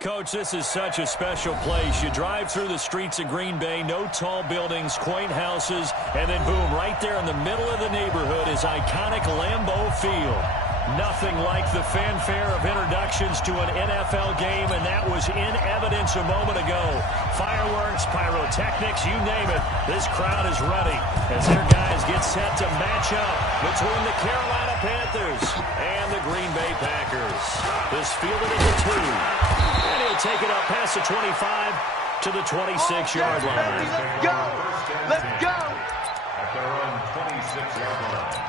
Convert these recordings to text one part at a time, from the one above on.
Coach, this is such a special place. You drive through the streets of Green Bay, no tall buildings, quaint houses, and then boom, right there in the middle of the neighborhood is iconic Lambeau Field. Nothing like the fanfare of introductions to an NFL game, and that was in evidence a moment ago. Fireworks, pyrotechnics, you name it. This crowd is ready as their guys get set to match up between the Carolina Panthers and the Green Bay Packers. This fielded at the 2. And he'll take it up past the 25 to the 26-yard line. Let's go! Let's go! At their own 26-yard line.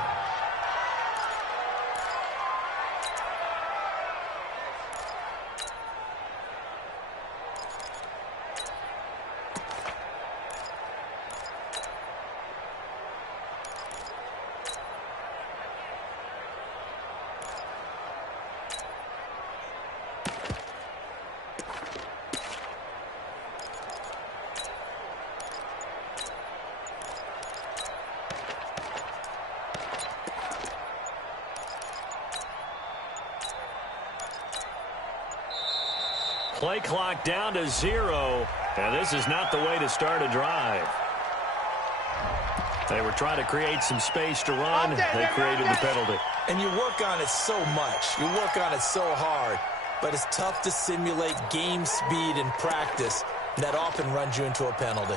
Play clock down to 0, and this is not the way to start a drive. They were trying to create some space to run. They created the penalty. And you work on it so much. You work on it so hard. But it's tough to simulate game speed in practice. And that often runs you into a penalty.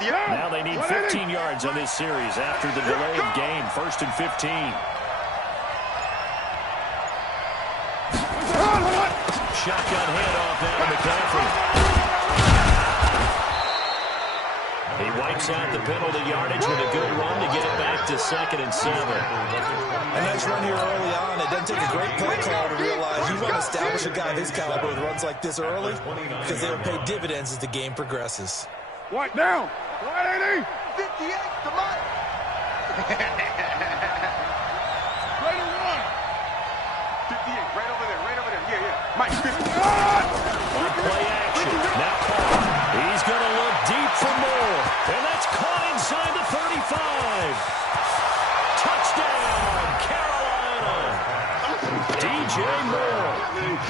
Now they need 15 yards on this series after the delayed game. 1st and 15. Shotgun handoff now to McCaffrey. He wipes out the penalty yardage with a good run to get it back to 2nd and 7. A nice run here early on. It doesn't take a great play call to realize you want to establish a guy this caliber with runs like this early because they will pay dividends as the game progresses. What now? 180. 58, come on. Right on one. 58, right over there, Yeah, yeah. Mike, 50. On play action. Now caught. He's going to look deep for more. And that's caught inside the 35. Touchdown, Carolina. DJ Moore,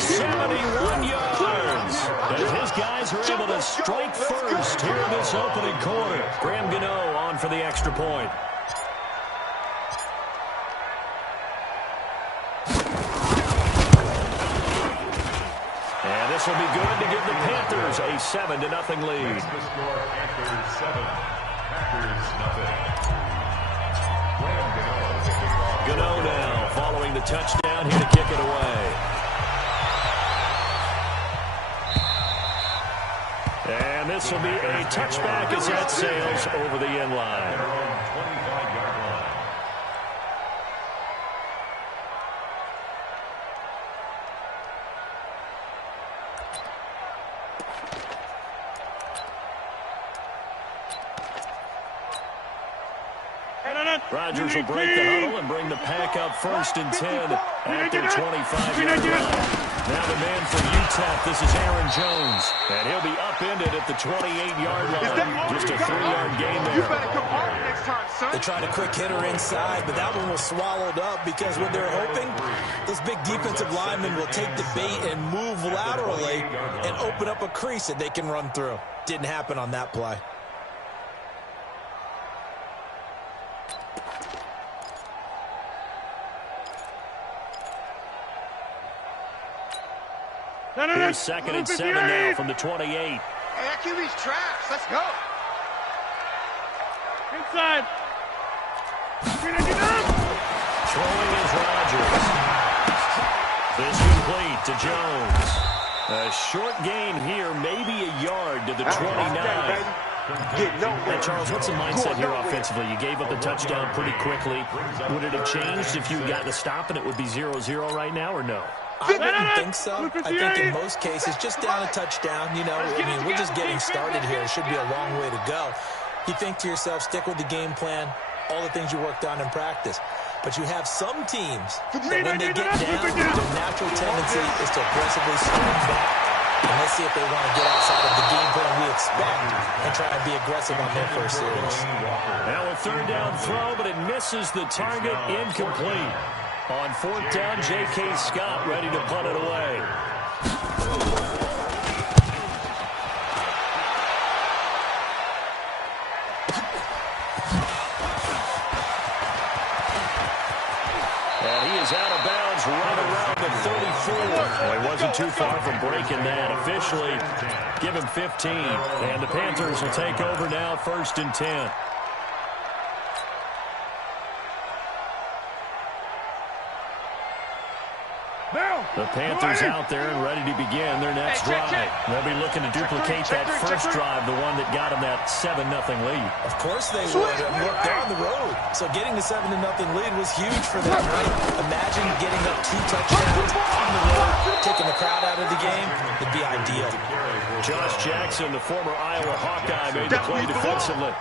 71 yards. As his guys are able to strike first here in this opening quarter. Graham Gano on for the extra point. And this will be good to give the Panthers a 7-0 lead. The score, Panthers 7, Packers nothing. Gano now following the touchdown here to kick it away. And this will be a touchback as that sails over the end line. Their own 25-yard line. Rodgers will break the huddle and bring the pack up 1st and 10 at their 25-yard line. Now the man for UTEP, this is Aaron Jones. And he'll be upended at the 28-yard line. Just a 3-yard gain there. You better come hard next time, son. They tried a quick hitter inside, but that one was swallowed up because what they're hoping, this big defensive lineman will take the bait and move laterally and open up a crease that they can run through. Didn't happen on that play. Here's 2nd and 7 now from the 28. Hey, that QB's trash. Let's go. Inside. Throwing is Rodgers. This complete to Jones. A short gain here, maybe a yard to the 29. Hey, Charles, what's the mindset here offensively? You gave up the touchdown pretty quickly. Would it have changed if you got the stop and it would be 0-0 right now or no? I wouldn't think so. I think in most cases, just down a touchdown, you know, I mean, we're just getting started here. It should be a long way to go. You think to yourself, stick with the game plan, all the things you worked on in practice. But you have some teams that when they get down, their natural tendency is to aggressively storm back. And let's see if they want to get outside of the game plan we expect and try and be aggressive on their first series. Now a third down throw, but it misses the target, incomplete. On fourth down, J.K. Scott ready to punt it away. And he is out of bounds right around the 34. Well, he wasn't too far from breaking that. Officially, give him 15. And the Panthers will take over now, 1st and 10. The Panthers out there and ready to begin their next drive. They'll be looking to duplicate that first drive, the one that got them that 7-0 lead. Of course they would. Look, they're on the road. So getting the 7-0 lead was huge for them, right? Imagine getting up 2 touchdowns on the road, taking the crowd out of the game. It'd be ideal. Josh Jackson, the former Iowa Hawkeye, made the play defensively.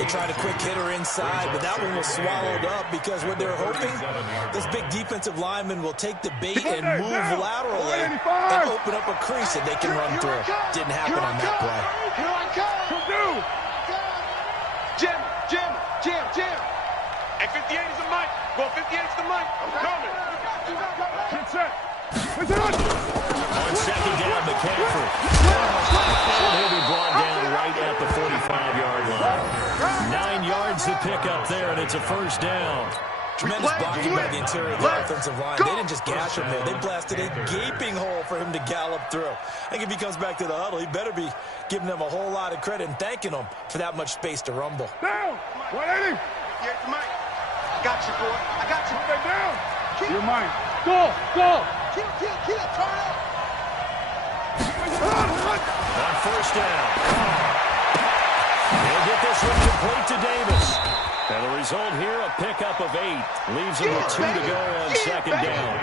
They tried a quick hitter inside, but that one was swallowed up because what they're hoping, this big defensive lineman will take the bait and move laterally and open up a crease that they can run through. Didn't happen on that play. Jim. And 58 is the mic. Well, 58 is the mic. I'm coming. On second down, McCaffrey. And he'll be brought down right at the 45-yard line. 9 yards to pick up there, and it's a first down. Tremendous blocking by the interior of the offensive line. They didn't just gash him there. They blasted a gaping hole for him to gallop through. I think if he comes back to the huddle, he better be giving them a whole lot of credit and thanking them for that much space to rumble. Down. 180. Here's the mic. Got you, boy. I got you. Stay down. You're mine. Go. Kill. Turn up. On first down. He'll get this one complete to Davis. And the result here, a pickup of 8. Leaves him with 2 to go on second down.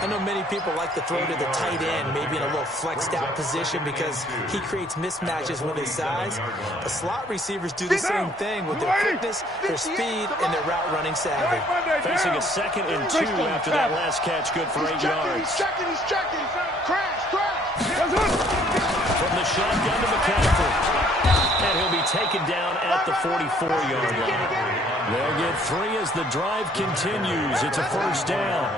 I know many people like to throw to the tight end, maybe in a little flexed out position because he creates mismatches with his size. But slot receivers do the same thing with their quickness, their speed, and their route running savvy. Facing a 2nd and 2 after that last catch, good for 8 yards. He's checking. Crash. From the shotgun to McCaffrey. And he'll be taken down at the 44-yard line. They'll get 3 as the drive continues. It's a first down.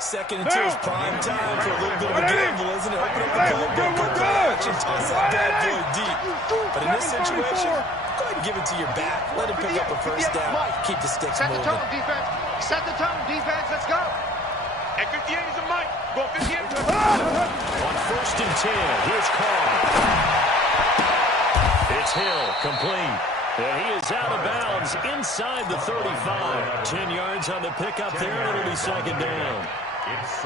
2nd and 2 is prime time for a little bit of a gamble, isn't it? Open up the playbook, go action, toss that bad boy deep. But in this situation, go ahead and give it to your back. Let him pick up a first down. Keep the sticks moving. Set the tone, defense. Let's go. And 58 is a mic. Go 58. On 1st and 10, here's Carr. It's Hill, complete. And he is out of bounds inside the 35. 10 yards on the pickup there, and it'll be second down.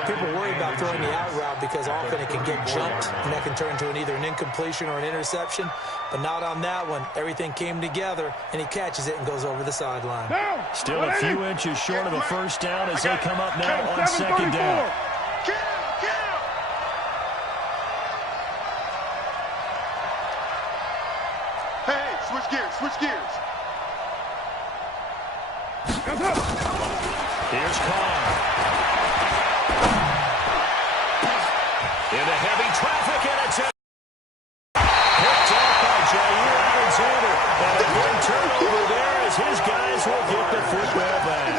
People worry about throwing the out route because often it can get jumped, and that can turn into either an incompletion or an interception. But not on that one. Everything came together, and he catches it and goes over the sideline. Still a few inches short of a first down as they come up now on second down. Hey, switch gears. Here's Carr. Into heavy traffic, and it's picked up by Jair Alexander. And a good turnover there as his guys will get the football back.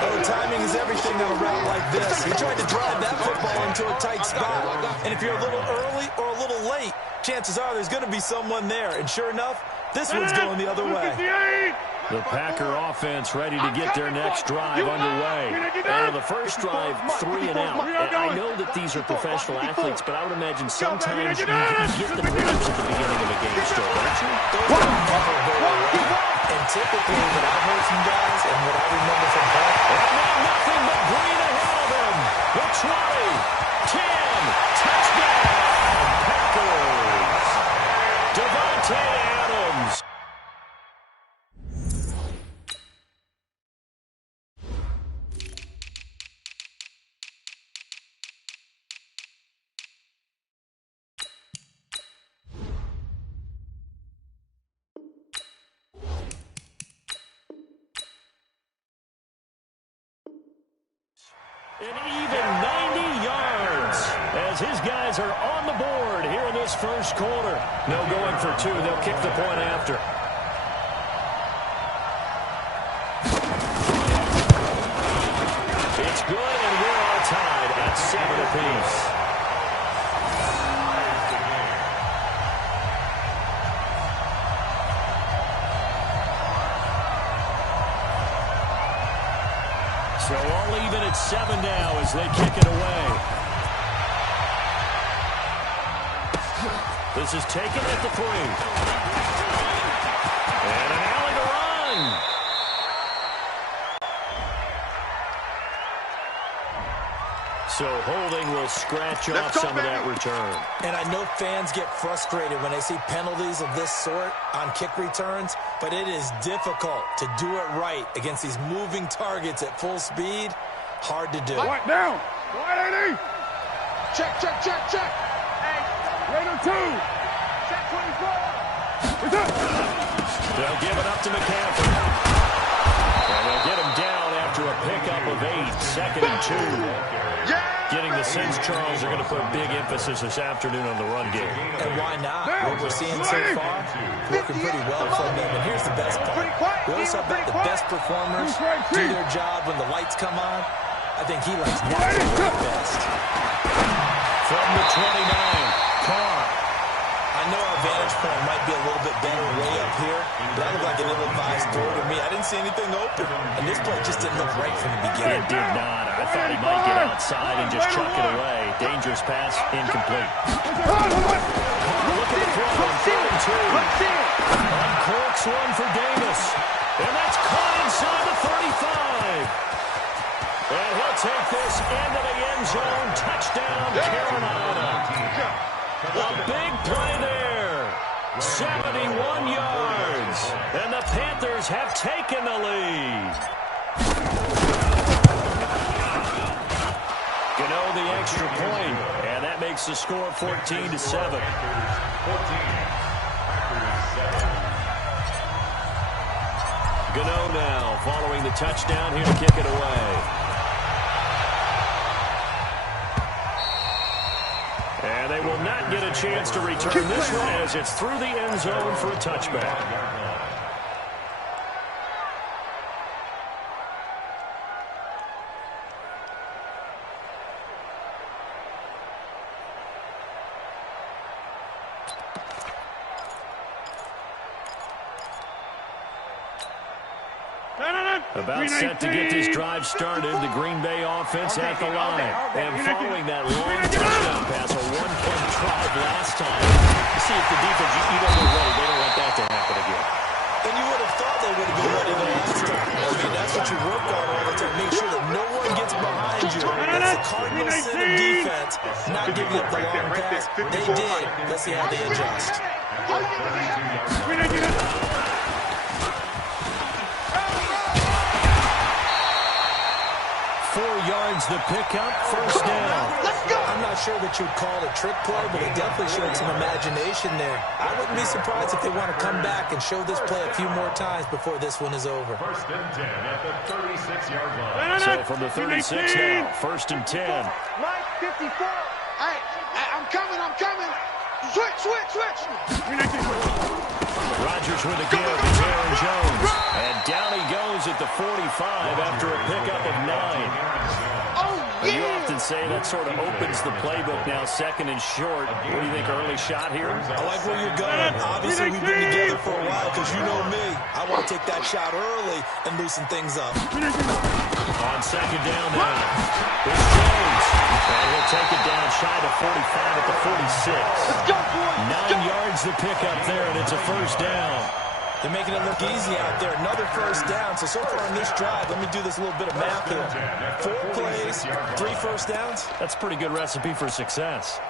Oh, timing is everything on a route like this. He tried to drive that football into a tight spot. And if you're a little early or a little late, chances are there's going to be someone there. And sure enough, this one's going the other way. The Packer offense ready to get their next drive underway. And the first drive, 3 and out. I know that these are professional athletes, but I would imagine sometimes you get the nerves at the beginning of a game still, don't you? Those don't ever go away. And typically, what I've heard from guys and what I remember from practice, nothing but green ahead of him. The 20, 10, touchdown, Packers. Devontae Adams. An even 90 yards as his guys are on the board here in this first quarter. No going for two. They'll kick the point after. It's good, and we're all tied at 7 apiece. So all even at 7 now as they kick it away. This is taken at the 3. And an alley to run. So holding will scratch off some of that return. And I know fans get frustrated when they see penalties of this sort on kick returns, but it is difficult to do it right against these moving targets at full speed. Hard to do. Right down. Right, 80. Check, check, check, check. Hey. Radar 2. Check 24. What's up? They'll give it up to McCaffrey. And they'll get him down after a pickup of 8. 2nd and 2. Getting the sense, Charles, are going to put big emphasis this afternoon on the run game. And why not? What we're seeing so far, working pretty well from them. And here's the best part. We always have about the best performers do their job when the lights come on. I think he likes that best. From the 29, Carr. I know our vantage point might be a little bit better way up here, but that looked like an ill-advised throw to me. I didn't see anything open, and this play just didn't look right from the beginning. It did not. I thought he might get outside and just chuck it away. Dangerous pass, incomplete. Carr looking to throw on 3rd and 2. Uncorks one for Davis. And that's caught inside the 35. And he'll take this into the end zone. Touchdown, Carolina. A big play there. 71 yards. And the Panthers have taken the lead. Gano the extra point, and that makes the score 14-7. Gano now following the touchdown here to kick it away. And they will not get a chance to return this one as it's through the end zone for a touchback. About set to get this drive started, the Green Bay offense at the line. And following that long touchdown pass, a one-point drive last time. You see if the defense, you don't know ready. They don't want that to happen again. And you would have thought they would have been ready the last time. I mean, that's what you work on all the time. Make sure that no one gets behind you. That's the Cardinals' set of defense, not giving up the long pass. They did. Let's see how they adjust. 4 yards the pickup, first down. I'm not sure that you'd call it a trick play, but it definitely showed some imagination there. I wouldn't be surprised if they want to come back and show this play a few more times before this one is over. 1st and 10 at the 36-yard line. So from the 36 now, 1st and 10. Mike, 54. Hey, I'm coming. Switch. Rodgers with a give. It's Aaron Jones. And down he goes at the 45 after a pickup of 9. You often say that sort of opens the playbook now, 2nd and short. What do you think, early shot here? I like where you're going. Obviously, we've been together for a while because you know me. I want to take that shot early and loosen things up. On 2nd down now, it's Jones. And he'll take it down shy to 45 at the 46. Let's go, boys. 9 yards the pickup there, and it's a first down. They're making it look easy out there. Another first down. So far on this drive, let me do this little bit of math here. 4 plays, 3 first downs. That's a pretty good recipe for success.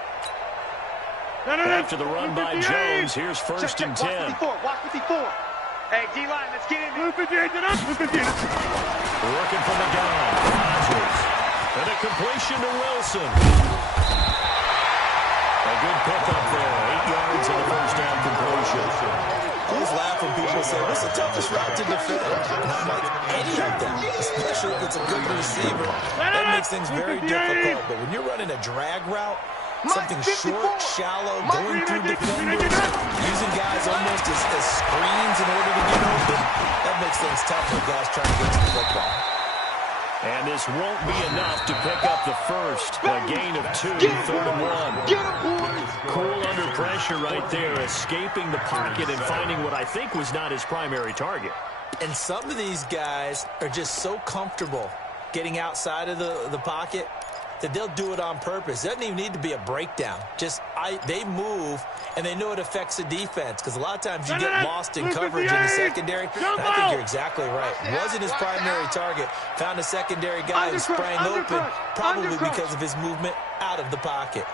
After the run by Jones, here's 1st and 10. Watch 54. Hey, D-line, let's get in. Working from the gun. Rodgers. And a completion to Wilson. A good pickup there. 8 yards on the first down completion. I always laugh when people say, what's the toughest route to defend? And I'm like, any of them, especially if it's a good receiver. That makes things very difficult. But when you're running a drag route, something short, shallow, going through defenders, using guys almost as screens in order to get open, that makes things tough for guys trying to get to the football. And this won't be enough to pick up the first. A gain of 2, 3rd and 1. Cool under pressure right there, escaping the pocket and finding what I think was not his primary target. And some of these guys are just so comfortable getting outside of the pocket that they'll do it on purpose. It doesn't even need to be a breakdown. They move, and they know it affects the defense, because a lot of times you get lost in coverage in the secondary. And I think you're exactly right. Wasn't his primary target. Found a secondary guy who sprang open, probably because of his movement out of the pocket.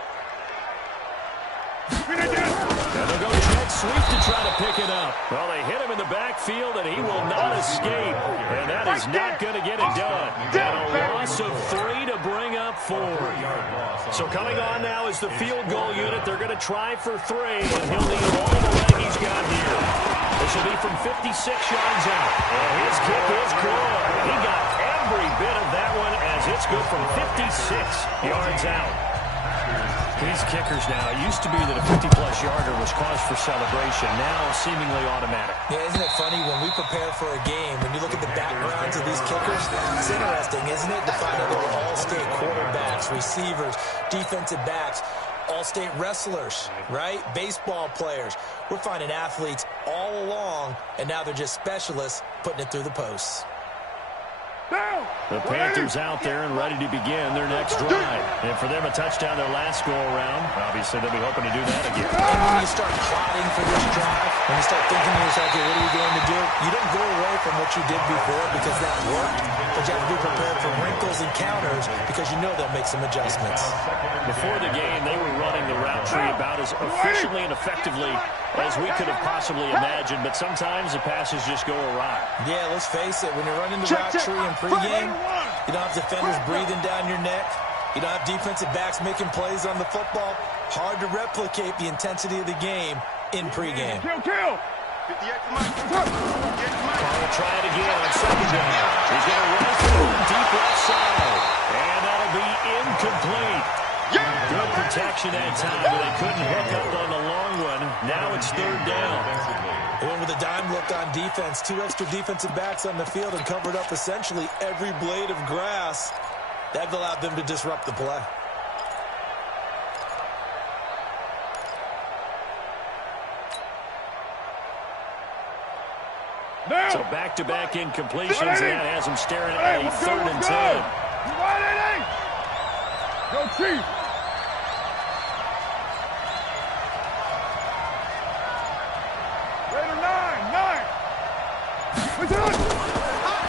And they'll go jet sweep to try to pick it up. Well, they hit him in the backfield, and he will not escape. And that is not going to get it done. And a loss of 3 to bring up 4. So coming on now is the field goal unit. They're going to try for 3, and he'll need all the leg he's got here. This will be from 56 yards out. And his kick is good. He got every bit of that one, as it's good from 56 yards out. These kickers now, it used to be that a 50-plus yarder was cause for celebration. Now, seemingly automatic. Yeah, isn't it funny when we prepare for a game, when you look at the backgrounds of these kickers, it's interesting, isn't it, to find out they're all-state quarterbacks, receivers, defensive backs, all-state wrestlers, right? Baseball players. We're finding athletes all along, and now they're just specialists putting it through the posts. The Panthers out there and ready to begin their next drive. And for them, a touchdown their last go-around. Obviously, they'll be hoping to do that again. And when you start plotting for this drive, when you start thinking to yourself, okay, what are we going to do? You don't go away from what you did before because that worked. But you have to be prepared for wrinkles and counters because you know they'll make some adjustments. Before the game, they were running the route tree about as efficiently and effectively as we could have possibly imagined. But sometimes the passes just go awry. Yeah, let's face it. When you're running the route tree in pregame, you don't have defenders breathing down your neck. You don't have defensive backs making plays on the football. Hard to replicate the intensity of the game in pregame. Kill. Will try it again on second down. He's going to run through deep left side. And that'll be incomplete. Good protection that time, but they couldn't hook up on the long one. Now it's 3rd down. And with a dime look on defense, 2 extra defensive backs on the field and covered up essentially every blade of grass. That allowed them to disrupt the play. So back-to-back incompletions, and that has them staring at a 3rd and 10. Go, Chief. Raider 9.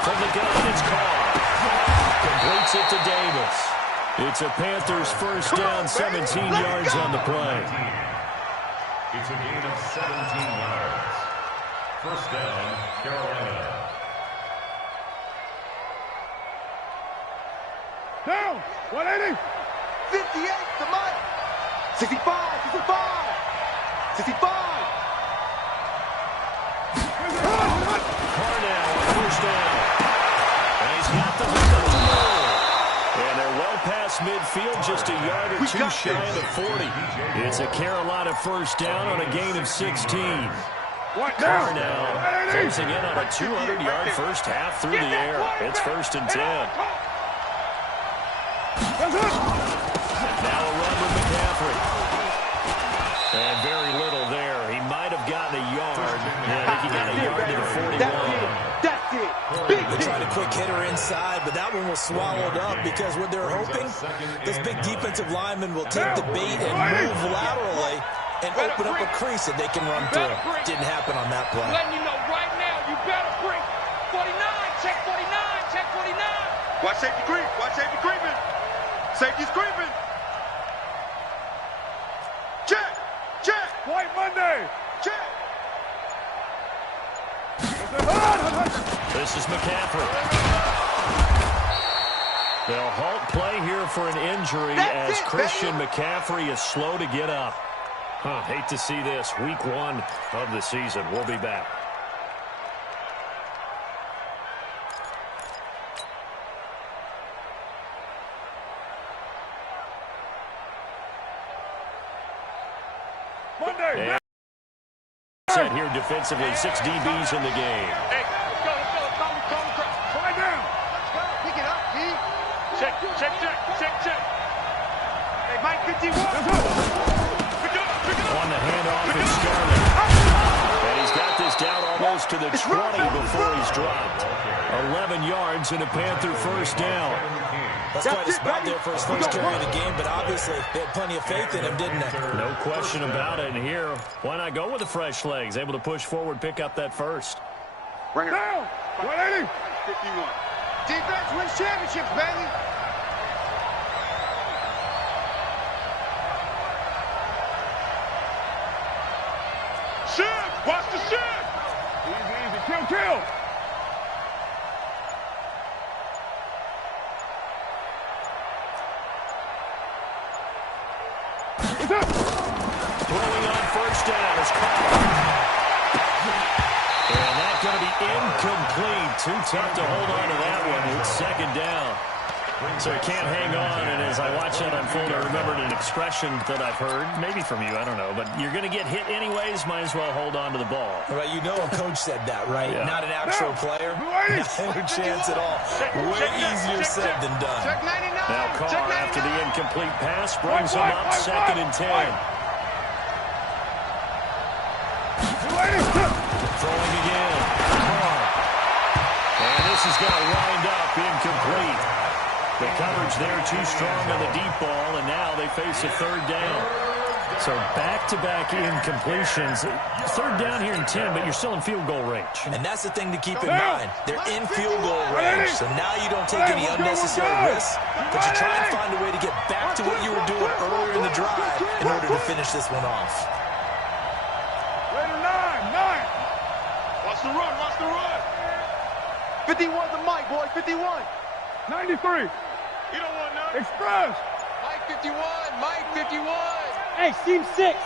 From the gun, it's caught. Completes it to Davis. It's a Panthers first down, 17 yards on the play. It's a gain of 17 yards. First down, Carolina. Down. 180. 58 to Mike. 65. 65. Carnell on first down. And he's got the hook up the middle. And they're well past midfield, just a yard or 2 shy of the 40. It's a Carolina first down on a gain of 16. Carnell closing in on a 200-yard first half through the air. It's 1st and 10. And now a run with McCaffrey. And very little there. He might have gotten a yard. Yeah, I think he got a yard to the 41. That's it. They tried a quick hitter inside, but that one was swallowed up because what they're hoping, this big defensive lineman will take the bait and move laterally and open up a crease that they can run through. Didn't happen on that play. Letting you know right now, you better bring 49. Check 49. Check 49. Watch safety creep. Safety's creeping. Check. White Monday. Check. This is McCaffrey. They'll halt play here for an injury as Christian McCaffrey is slow to get up. Hate to see this. Week 1 of the season. We'll be back. And set here defensively, 6 DBs in the game. Hey, let's go. Calm the crowd. Slide down. Let's go. Pick it up, D. Check. Hey, Mike 51. Let's go. Pick it up. On the handoff, it's Scarlett. And he's got this down almost to the 20 before he's dropped. 11 yards and a Panther first down. That's quite a spot there for his first carry of the game, but obviously they had plenty of faith in him, didn't they? No question about it. And here, why not go with the fresh legs? Able to push forward, pick up that first. Bring it down. 180. 51. Defense wins championships, baby. Shift. Watch the shift. Easy. Kill. Throwing on first down is caught. And that's going to be incomplete. Too tough to hold on to that one. It's second down. So he can't hang on. And as I watch that unfold, I remembered an expression that I've heard, maybe from you, I don't know. But you're going to get hit anyways, might as well hold on to the ball. Right, you know a coach said that, right? Yeah. Not an actual player. No chance at all. Way easier said than done. Check 99. Now Carr, after the incomplete pass, brings him up second and 10. Throwing again. Carr. And this is going to wind up incomplete. The coverage there too strong on the deep ball, and now they face a third down. So back-to-back incompletions. Third down here in 10, but you're still in field goal range. And that's the thing to keep in mind. They're in field goal range, so now you don't take any unnecessary risks, but you try and find a way to get back to what you were doing earlier in the drive in order to finish this one off. Raider 9. Watch the run. 51's the mic, boy. 51. 93. You don't want none. Express. Mike 51. Hey, seam 6.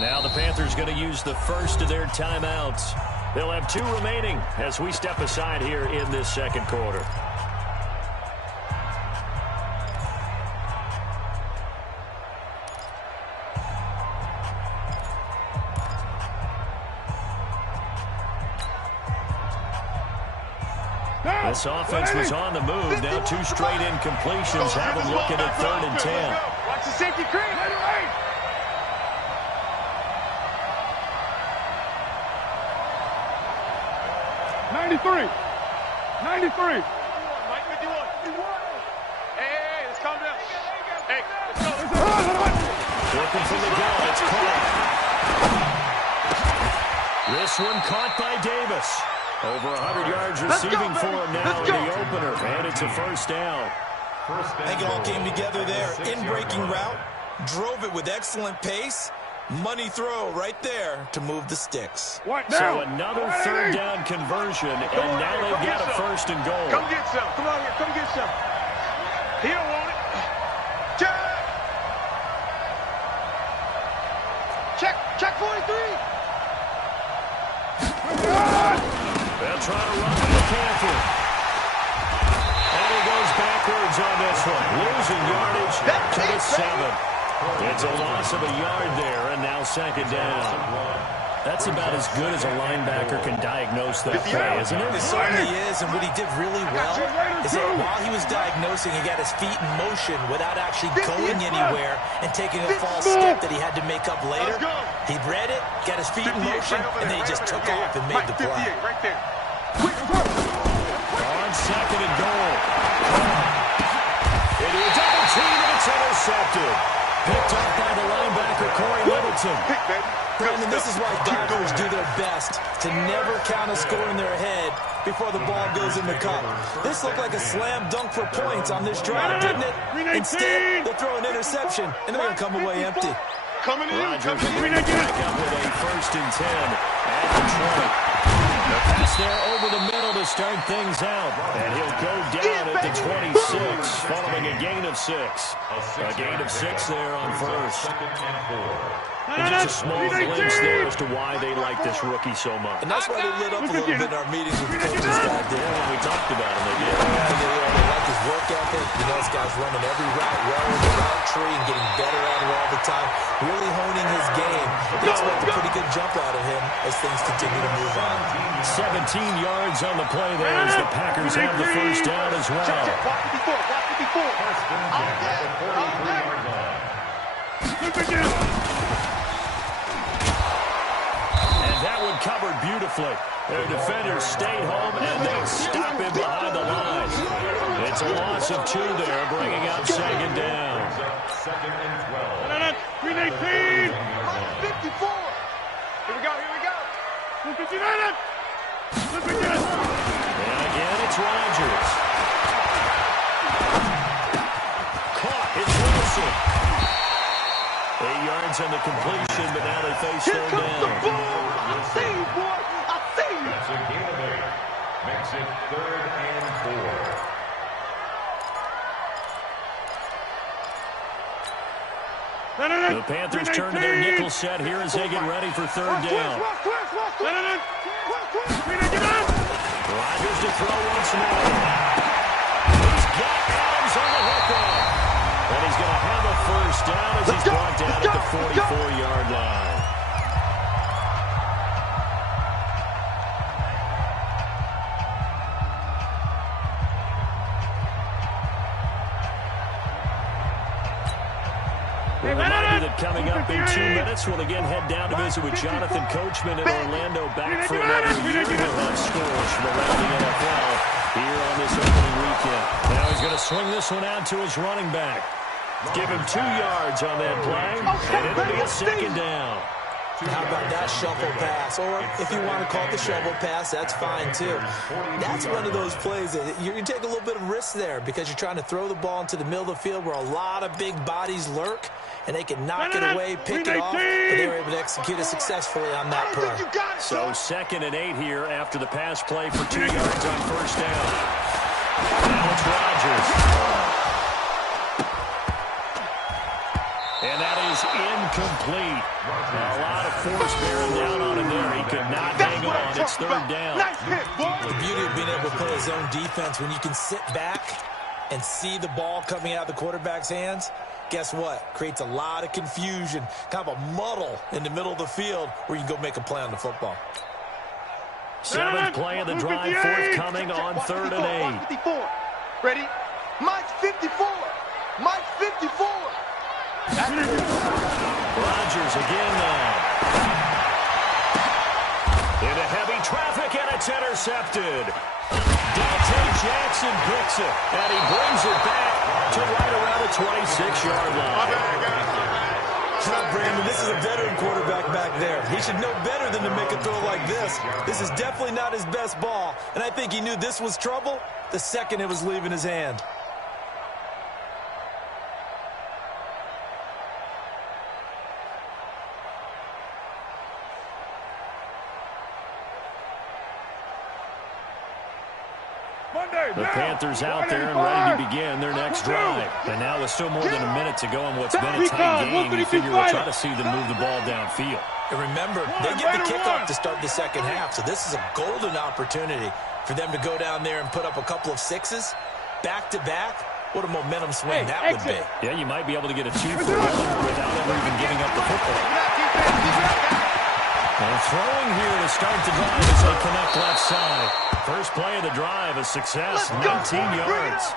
Now the Panthers going to use the first of their timeouts. They'll have 2 remaining as we step aside here in this second quarter. This offense was on the move. Now 2 straight incompletions have them looking at 3rd and 10. Watch the safety creep. 93. Mike 51. Hey, let's calm down. Hey, let's go. Working from the gun. It's caught. This one caught by Davis. Over 100 yards receiving for him now in the opener. And it's a first down. I think it all came together there. In-breaking route. Drove it with excellent pace. Money throw right there to move the sticks. So another third down conversion, and now they've got a first and goal. Come get some. Come on here. Come get some. He don't want it. Check 43. They'll try to run with the Panther. And he goes backwards on this one. Losing yardage to the 7. It's a loss of a yard there, and now second down. That's about as good as a linebacker can diagnose that play, isn't it? It certainly is, and what he did really well is that while he was diagnosing, he got his feet in motion without actually going anywhere and taking a false step that he had to make up later. He read it, got his feet in motion, and then he just took off and made the play. Right there. On second and goal. Into a double team, and it's intercepted. Picked up by the linebacker, Corey Littleton. Brandon, this is why divers do their best to never count a score in their head before the ball goes in the cup. This looked like a slam dunk for points on this drive, didn't it? Instead, they throw an interception, and they're going to come away empty. Rodgers back up with a first and 10 at the 20. The pass there over the middle to start things out. And he'll go down at the 26, following a gain of 6. A gain of 6 there on first. And just a small glimpse there as to why they like this rookie so much. And that's why they lit up a little bit in our meetings with the coaches guy did. When we talked about him, they did. They like his work ethic. You know, this guy's is running every route well in the route tree and getting better at it all the time, really honing his game. They expect a pretty good jump out of him as things continue to move on. 17 yards on the play there as the Packers have the first down as well. Watch it before. Watch it before. And that one covered beautifully. Their defenders stayed home, and they stop him behind the line. It's a loss of 2 there, bringing up second down. Second and 12. 319. 54. Here we go. Look at United. Look at this. And again, it's Rodgers. Caught. It's Wilson. 8 yards on the completion, but now they face third down. I see you, boy. I see you. That's a gain of 8. Makes it 3rd and 4. The Panthers turn to their nickel set here as they get ready for third down. Rodgers to throw once more. He's got Adams on the hook on. And he's going to have a first down as he's brought down at the 44-yard line. Reminder that coming up in 2 minutes, we'll again head down to visit with Jonathan Coachman in Orlando, back for another year. He'll have scores from around the NFL here on this opening weekend. Now he's going to swing this one out to his running back. Give him 2 yards on that play, and it'll be a second down. How about that shuffle pass? Or if you want to call it the shovel pass, that's fine too. That's one of those plays that you can take a little bit of risk there because you're trying to throw the ball into the middle of the field where a lot of big bodies lurk, and they can knock it away, pick it off, but they were able to execute it successfully on that play. So 2nd and 8 here after the pass play for 2 yards on first down. Now it's Rodgers. And that is incomplete. A lot of force bearing down on him there. He could not hang on. It's third down. The beauty of being able to play his own defense, when you can sit back and see the ball coming out of the quarterback's hands, guess what? Creates a lot of confusion, kind of a muddle in the middle of the field where you can go make a play on the football. 7th play of the drive, forthcoming on 3rd and 8. Ready? Mike's 54. Mike's 54. Rodgers again now. Into heavy traffic, and it's intercepted. Dante Jackson picks it, and he brings it back to right around the 26-yard line. Now, Brandon, this is a veteran quarterback back there. He should know better than to make a throw like this. This is definitely not his best ball, and I think he knew this was trouble the second it was leaving his hand. The Panthers out there and ready to begin their next drive. And now with still more than a minute to go in what's been a tight game, you figure we'll try to see them move the ball downfield. And remember, they get the kickoff to start the second half, so this is a golden opportunity for them to go down there and put up a couple of sixes back-to-back. What a momentum swing that would be. Yeah, you might be able to get a 2-for-1 without ever even giving up the football. And throwing here to start the drive as they connect left side. First play of the drive, a success, 19 yards.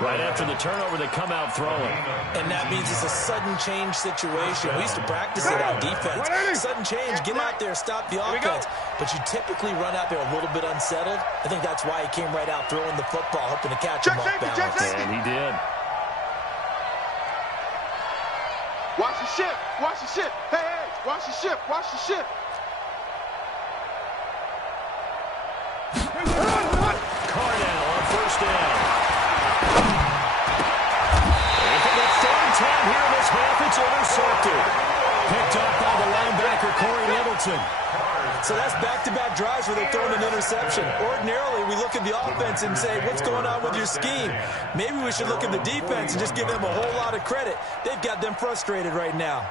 Right after the turnover, they come out throwing. And that means it's a sudden change situation. We used to practice it on defense. Sudden change, get out there, stop the offense. But you typically run out there a little bit unsettled. I think that's why he came right out throwing the football, hoping to catch him off balance. And he did. Watch the ship. Watch the ship. Hey, hey. Watch the ship. Watch the ship. Cardell on first down. And for the third time here in this half, it's intercepted. Picked up by the linebacker, Corey Littleton. So that's back-to-back drives where they're throwing an interception. Ordinarily, we look at the offense and say, what's going on with your scheme? Maybe we should look at the defense and just give them a whole lot of credit. They've got them frustrated right now.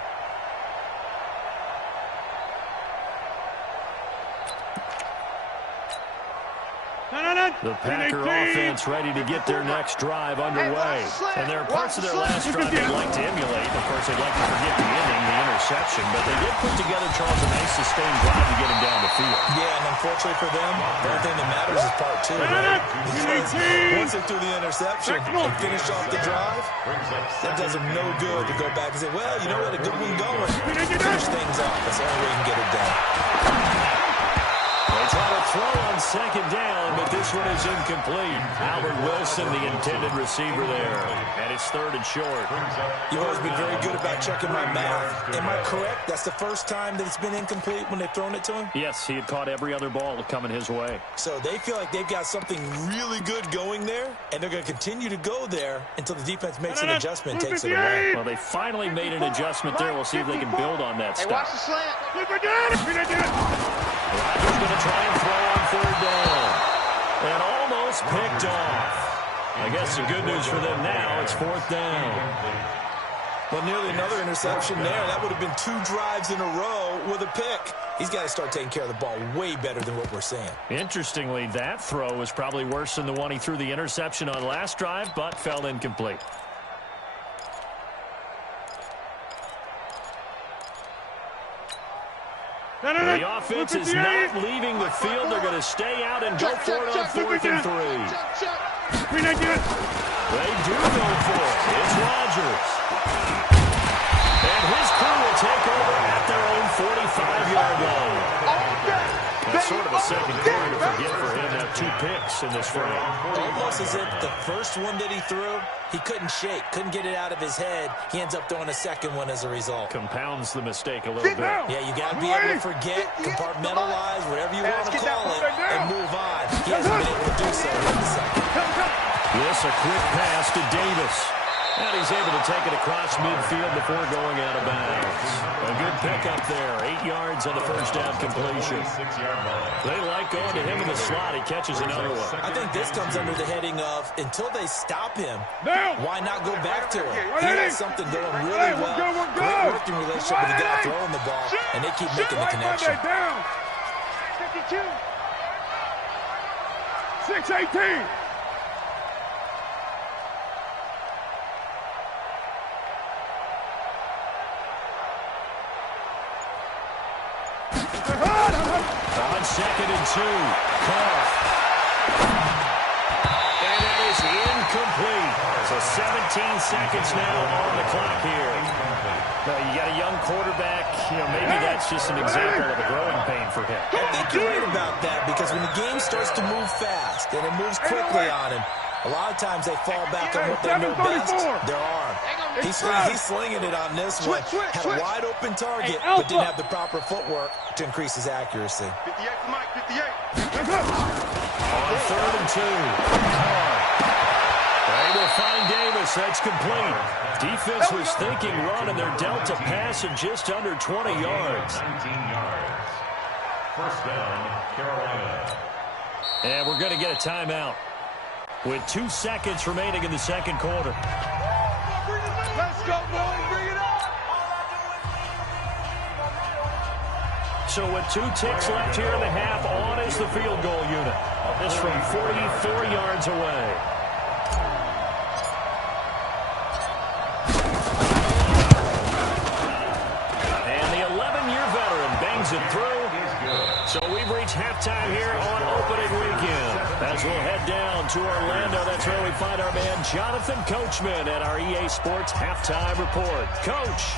The Packer offense ready to get their next drive underway. And there are parts of their last drive they'd like to emulate. Of course, they'd like to forget the inning, the interception. But they did put together, Charles, a nice sustained drive to get him down the field. Yeah, and unfortunately for them, the only thing that matters is part two. Right? Because once they threw the interception and finish off the drive, that does them no good to go back and say, well, you know what, a good one going. Finish things off. That's the only way you can get it done. They try to throw on second down, but this one is incomplete. Albert Wilson, the intended receiver there. And it's third and short. You've always been very good about checking my math. Am I correct? That's the first time that it's been incomplete when they've thrown it to him? Yes, he had caught every other ball coming his way. So they feel like they've got something really good going there, and they're going to continue to go there until the defense makes an adjustment and takes it away. Well, they finally made an adjustment there. We'll see if they can build on that Hey, stuff. watch the slant. Rodgers going to try and throw on third down. And almost picked off. I guess the good news for them now, it's fourth down. Well, nearly another interception there. That would have been 2 drives in a row with a pick. He's got to start taking care of the ball way better than what we're seeing. Interestingly, that throw was probably worse than the one he threw the interception on last drive, but fell incomplete. The offense is not leaving the field. They're going to stay out and go for it on 4th and 3. They do go for it. It's Rodgers. And his crew will take over at their own 45-yard line. That's sort of a second quarter to forget for him to have 2 picks in this frame. Almost as if the first one that he threw, he couldn't shake, couldn't get it out of his head. He ends up throwing a second one as a result. Compounds the mistake a little bit. Yeah, you got to be able to forget, compartmentalize, whatever you want to call it, and move on. He hasn't been able to do so in the second. Yes, a quick pass to Davis. And he's able to take it across midfield before going out of bounds. A good pickup there. 8 yards on the first down completion. They like going to him in the slot. He catches another one. I think this comes under the heading of, until they stop him, why not go back to him? He has something going really well. Great working relationship with the guy throwing the ball, and they keep making the connection. 52. 6-18. On 2nd and 2, Carr. And that is incomplete. So 17 seconds now on the clock here. You got a young quarterback. Maybe that's just an example of a growing pain for him. I think you're right about that, because when the game starts to move fast and it moves quickly on him, a lot of times they fall back on what they know best, their arm. He's slinging it on this one. Had a wide-open target, but didn't have the proper footwork to increase his accuracy. 58 for Mike, 58. On 3rd and 2, Carr. They will find Davis. That's complete. Defense was thinking run, and they're dealt a pass of just under 20 yards. 19 yards. First down, Carolina. And we're going to get a timeout with 2 seconds remaining in the second quarter. Let's go, boys. Bring it up. So with 2 ticks left here in the half, on is the field goal unit. This from 44 yards away. And the 11-year veteran bangs it through. So we've reached halftime here on opening weekend. As we'll head down to Orlando, that's where we find our man Jonathan Coachman at our EA Sports Halftime Report. Coach.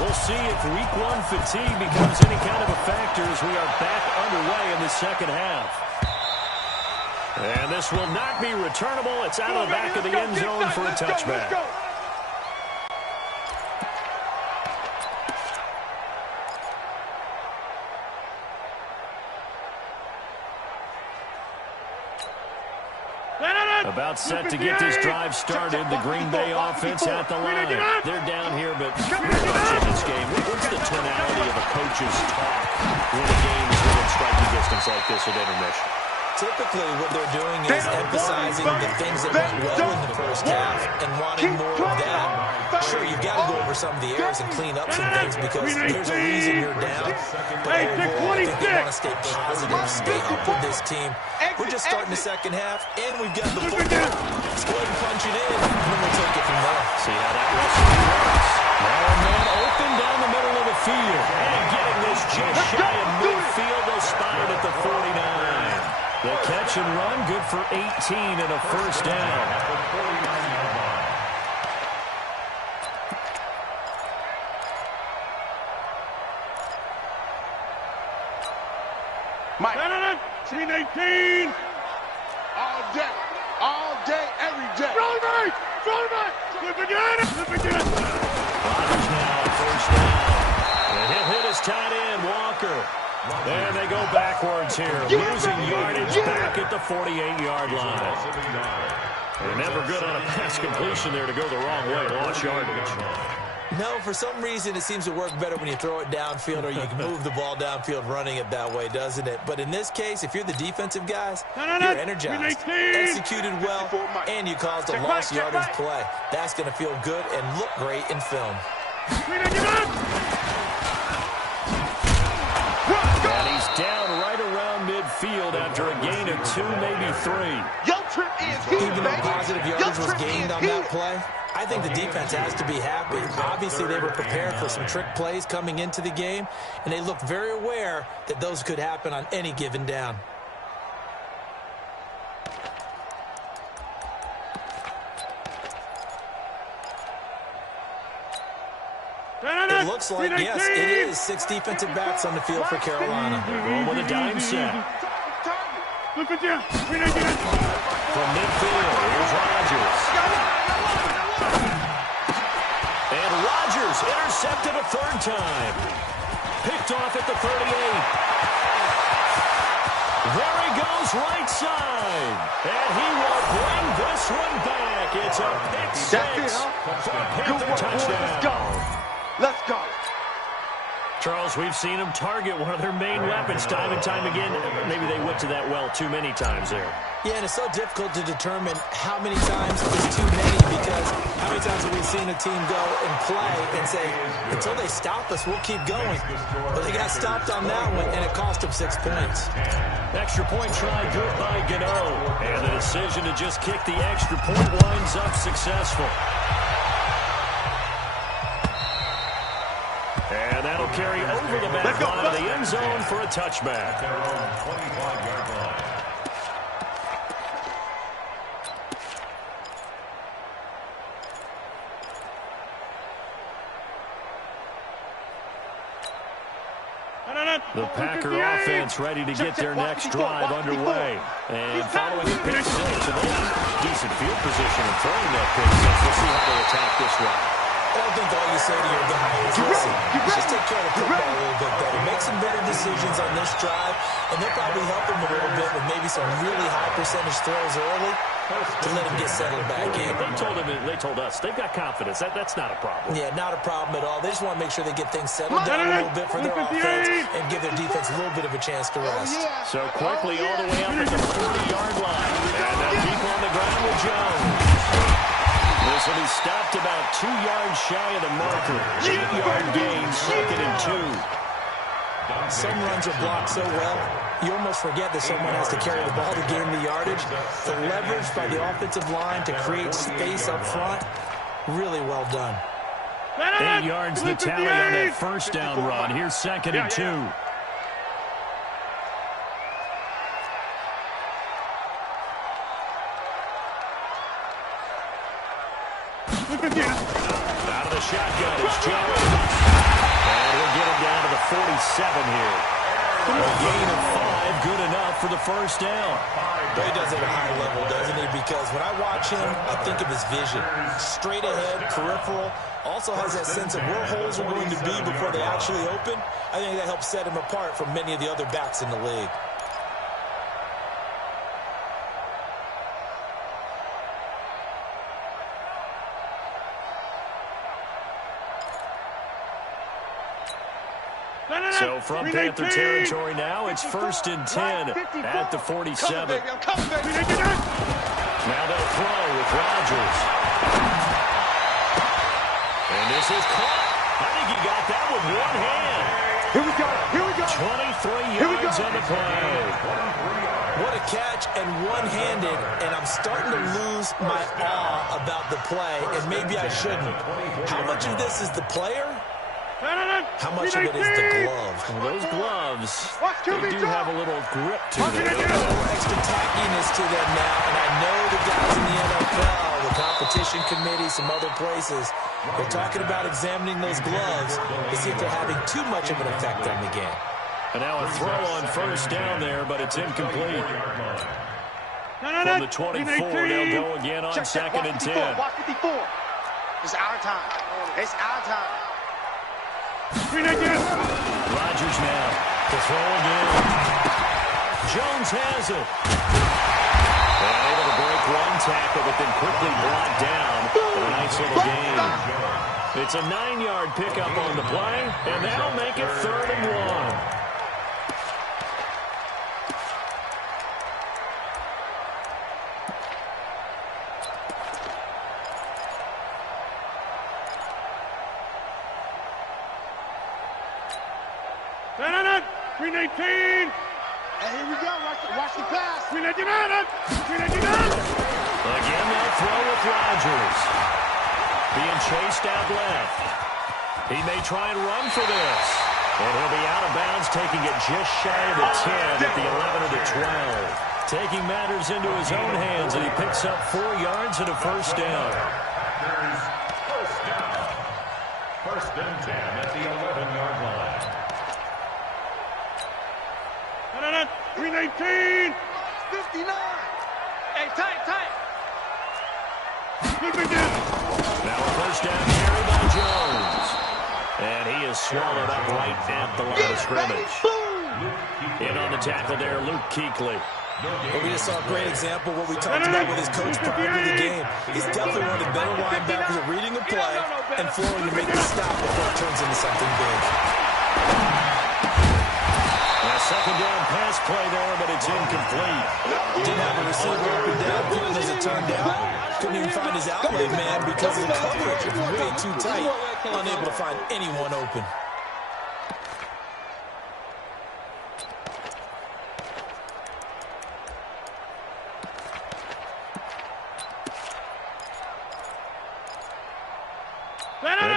We'll see if week 1 fatigue becomes any kind of a factor as we are back underway in the second half. And this will not be returnable. It's out of the back of the end zone for a touchback. About set to get this drive started. The Green Bay offense at the line. They're down here, but pretty much in this game. What's the tonality of a coach's talk when a game is within striking distance like this at intermission? Typically, what they're doing is emphasizing the things that went well in the first half and wanting more of that. Sure, you've got to go over some of the errors and clean up some things because there's a reason you're down. But overall, I think they want to stay positive, stay up with this team. We're just starting the second half, and we've got the football. Let's go ahead and punch it in, and then we'll take it from there. See how that works. Now a man open down the middle of the field. And getting this just shy of midfield, they'll spot it at the 49. The catch and run, good for 18 and a first down. Mike. 18. All day, every day. Throw it back. Flip again. Rodgers now at first down. And he'll hit his tight end, Walker. And they go backwards here, losing yardage back at the 48-yard line. They're never good on a pass completion there to go the wrong way, lost yardage. No, for some reason it seems to work better when you throw it downfield or you can move the ball downfield running it that way, doesn't it? But in this case, if you're the defensive guys, you're energized, executed well, and you caused a lost yardage play. That's going to feel good and look great in film. And he's down right around midfield after a gain of 2, maybe 3. Even though positive yardage was gained on that play, I think the defense has to be happy. Obviously, they were prepared for some trick plays coming into the game, and they looked very aware that those could happen on any given down. It looks like, yes, it is 6 defensive backs on the field for Carolina. They're going with a dime set. From midfield, here's Rodgers. And Rodgers intercepted a third time. Picked off at the 38. There he goes, right side. And he will bring this one back. It's a pick 6 for a Panther touchdown. Let's go. Charles, we've seen them target one of their main weapons time and time again. Maybe they went to that well too many times there. Yeah, and it's so difficult to determine how many times is too many because how many times have we seen a team go and play and say, until they stop us, we'll keep going. But they got stopped on that one, and it cost them 6 points. Extra point try good by Gano. And the decision to just kick the extra point winds up successful. And that'll carry over the back line of the end zone for a touchback. Their own 25-yard line. The Packer offense ready to get their next drive underway. And following a pick 6, and they have decent field position and throwing that pick 6. We'll see how they attack this one. I don't think all you say to your guy is, listen, just take care of the football a little bit better. Make some better decisions on this drive, and they'll probably help him a little bit with maybe some really high percentage throws early to let him get settled back in. They told us they've got confidence. That's not a problem. Yeah, not a problem at all. They just want to make sure they get things settled down a little bit for their offense and give their defense a little bit of a chance to rest. So quickly all the way up at the 40-yard line. And now deep on the ground with Jones. This will be stopped about 2 yards shy of the marker. 8-yard gain, 2nd and 2. Some runs are blocked so well, you almost forget that someone has to carry the ball to gain the yardage. The leverage by the offensive line to create space up front, really well done. 8 yards the tally on that first down run. Here's 2nd and 2. Out of the shotgun is Jones. And we'll get him down to the 47 here. A gain of 5, good enough for the first down. He does it at a high level, doesn't he? Because when I watch him, I think of his vision. Straight ahead, peripheral. Also has that sense of where holes are going to be before they actually open. I think that helps set him apart from many of the other backs in the league. So from Panther territory now, it's 1st and 10 at the 47. Now they'll throw with Rodgers. And this is caught. I think he got that with one hand. Here we go. Here we go. 23 yards on the play. What a catch, and one-handed, and I'm starting to lose my awe about the play, and maybe I shouldn't. How much of this is the player? How much of it is the glove? Well, those gloves, they do have a little grip to them. A little extra tackiness to them now, and I know the guys in the NFL, the competition committee, some other places, they're talking about examining those gloves to see if they're having too much of an effect on the game. And now a throw on 1st down there, but it's incomplete. From the 24, they'll go again on 2nd and 10. Watch 54. It's our time. It's our time. Rodgers now to throw again. Jones has it. And able to break one tackle, but then quickly brought down for a nice little gain. It's a 9-yard pickup on the play, and that'll make it 3rd and 1. Green 18. And here we go. Watch the pass. Green 89. Green 89. Again, they'll throw with Rodgers. Being chased out left. He may try and run for this. And he'll be out of bounds, taking it just shy of the 10 at the 11 or the 12. Taking matters into his own hands, and he picks up 4 yards and a 1st down. First down. 1st and 10 at the 11-yard line. Green 18. 59. Hey, tight. Now a 1st down carry by Jones. And he is swallowed up right at the line of scrimmage. In on the tackle there, Luke Kuechly. Well, we just saw a great example of what we talked about with his coach prior to the game. He's definitely one of the better linebackers at reading the play and flowing to make the stop before it turns into something big. A 2nd down pass play there, but it's incomplete. Didn't have a receiver up and down, and as it turned out, couldn't even find his outlet man because of the coverage. It was way too tight, unable to find anyone open.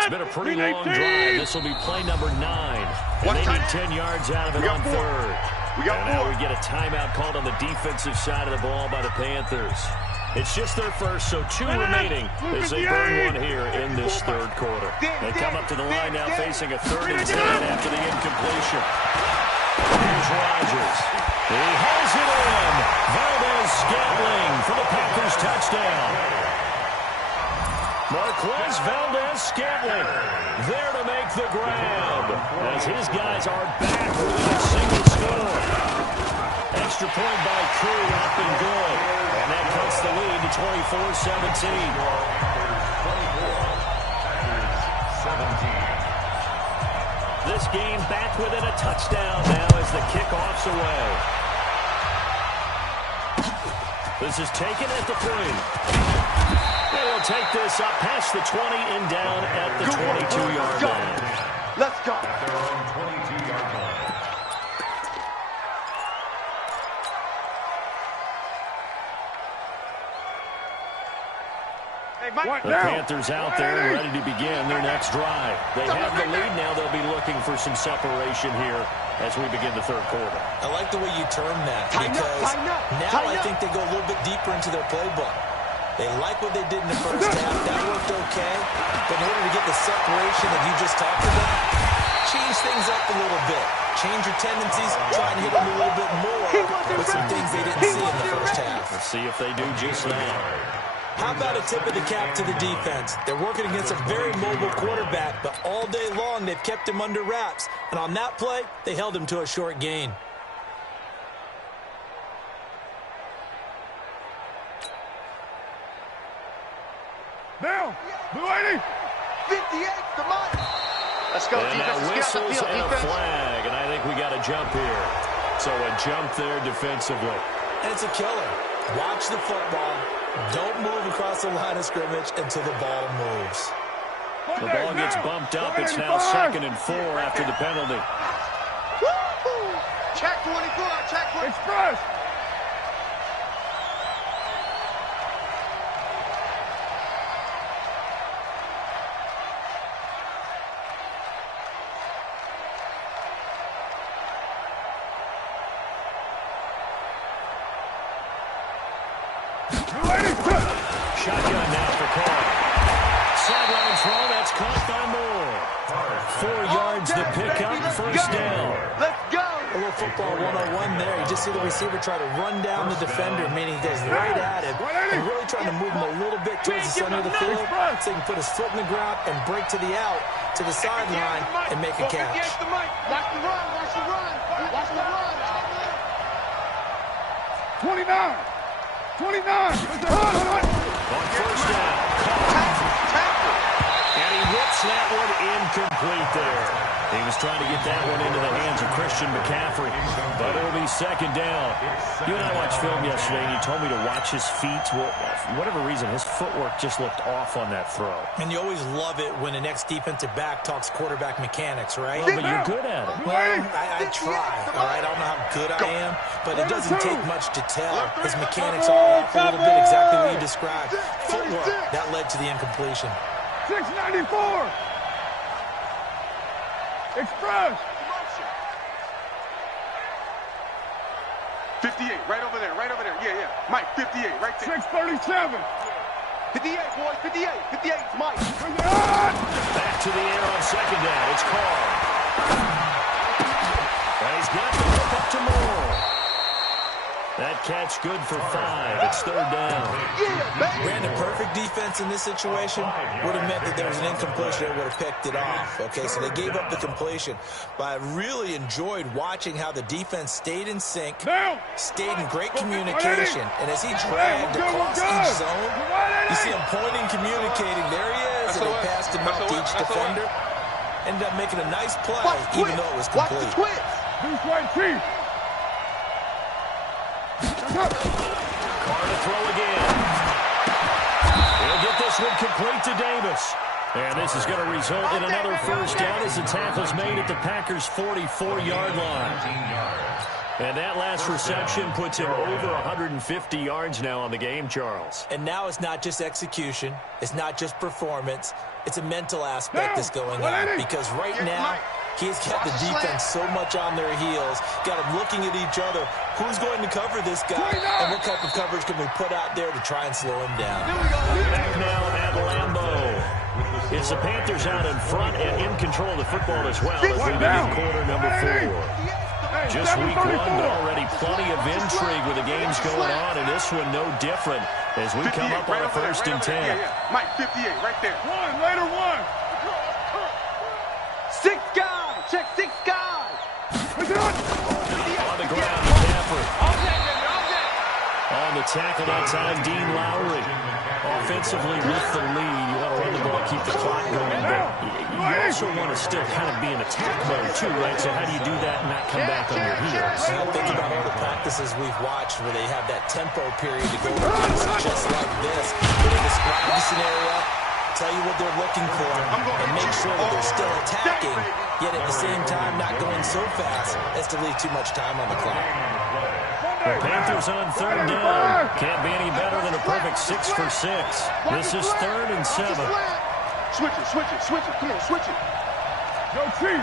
It's been a pretty long drive. This will be play number 9. And they need 10 yards out of it on 3rd. And now we get a timeout called on the defensive side of the ball by the Panthers. It's just their first, so 2 remaining as they burn 1 here in this 3rd quarter. They come up to the line now facing a 3rd and 10 after the incompletion. Here's Rodgers. He has it in. Valdez-Scantling for the Packers touchdown. Marquez Valdez-Scantling there to make the grab as his guys are back within a single score. Extra point by Crew up and good. And that cuts the lead to 24-17. This game back within a touchdown now as the kickoff's away. This is taken at the 3. They will take this up past the 20 and down at the 22-yard line. Let's go. At their own 22-yard line. The Panthers out there and ready to begin their next drive. They have the lead now. They'll be looking for some separation here as we begin the 3rd quarter. I like the way you term that because now I think they go a little bit deeper into their playbook. They like what they did in the 1st half. That worked okay. But in order to get the separation that you just talked about, change things up a little bit. Change your tendencies. Try and hit them a little bit more with some things they didn't see in the 1st half. Let's see if they do just that. How about a tip of the cap to the defense? They're working against a very mobile quarterback, but all day long they've kept him under wraps. And on that play, they held him to a short gain. Now, blue 80. 58, the money. Let's go, and defense. now Let's get out the whistles field, and a defense. flag, and I think we got a jump here. So a jump there defensively. And it's a killer. Watch the football. Don't move across the line of scrimmage until the ball moves. The ball gets bumped up. It's now 2nd and 4 after the penalty. Check 24. Check 24. Express. Shotgun now for Carr. Sideline throw, that's caught by Moore. 4 yards to pick up, first down. Let's go. A little football 101 there. You just see the receiver try to run down the defender, meaning he goes right at him, and really trying to move him a little bit towards the center of the field so he can put his foot in the ground and break to the out, to the sideline, and make a catch. Watch the run. Watch the run. Watch the run. 29. 29. On first down, Tackle. and he whips that one incomplete there. He was trying to get that one into the hands of Christian McCaffrey, but it'll be 2nd down. You and I watched film yesterday, and you told me to watch his feet. Well, for whatever reason, his footwork just looked off on that throw. And you always love it when the next defensive back talks quarterback mechanics, right? Well, but you're good at it. Well, I try, all right? I don't know how good I am, but it doesn't take much to tell. His mechanics are off a little bit, exactly what you described. Footwork, that led to the incompletion. 694. Express. 58, right over there. Yeah. Mike, 58, right there. 637. 58, boys, 58. 58, Mike. Back to the air on 2nd down. It's Carr. And he's got the hook up to Moore. That catch good for 5. It's 3rd down. Brandon, perfect defense in this situation would have meant that there was an incompletion that would have picked it off. Okay, so they gave up the completion. But I really enjoyed watching how the defense stayed in sync, stayed in great communication. And as he dragged across each zone, you see him pointing, communicating. There he is, and they passed him out to each defender. Ended up making a nice play, even though it was complete. Watch the twist. Right, Chief. Carr to throw again. He'll get this one complete to Davis. And this is going to result in another first down as the tackle's made at the Packers' 44-yard line. And that last reception puts him over 150 yards now on the game, Charles. And now it's not just execution. It's not just performance. It's a mental aspect that's going on. Because right now, he's got the defense so much on their heels, got them looking at each other. Who's going to cover this guy, and what type of coverage can we put out there to try and slow him down? Back now at Lambeau. It's the Panthers out in front and in control of the football as well as we begin quarter number 4. Just week 1, but already plenty of intrigue with the games going on, and this one no different as we come up on a 1st and 10. Mike, 58, right there. Later one. 6 guys. Check 6 guys. On the ground, McCaffrey. On the tackle that time, Dean Lowry. Offensively with the lead, you want to run the ball, keep the clock going, but you also want to still kind of be in attack mode too, right? So how do you do that and not come back on your heels? Well, think about all the practices we've watched where they have that tempo period to go against just like this. Where they describe the scenario, tell you what they're looking for, and make sure that they're still attacking, yet at the same time not going so fast as to leave too much time on the clock. The Panthers on 3rd down. Can't be any better than a perfect 6 for 6. This is 3rd and 7. Switch it. Come on, switch it. Go, Chief.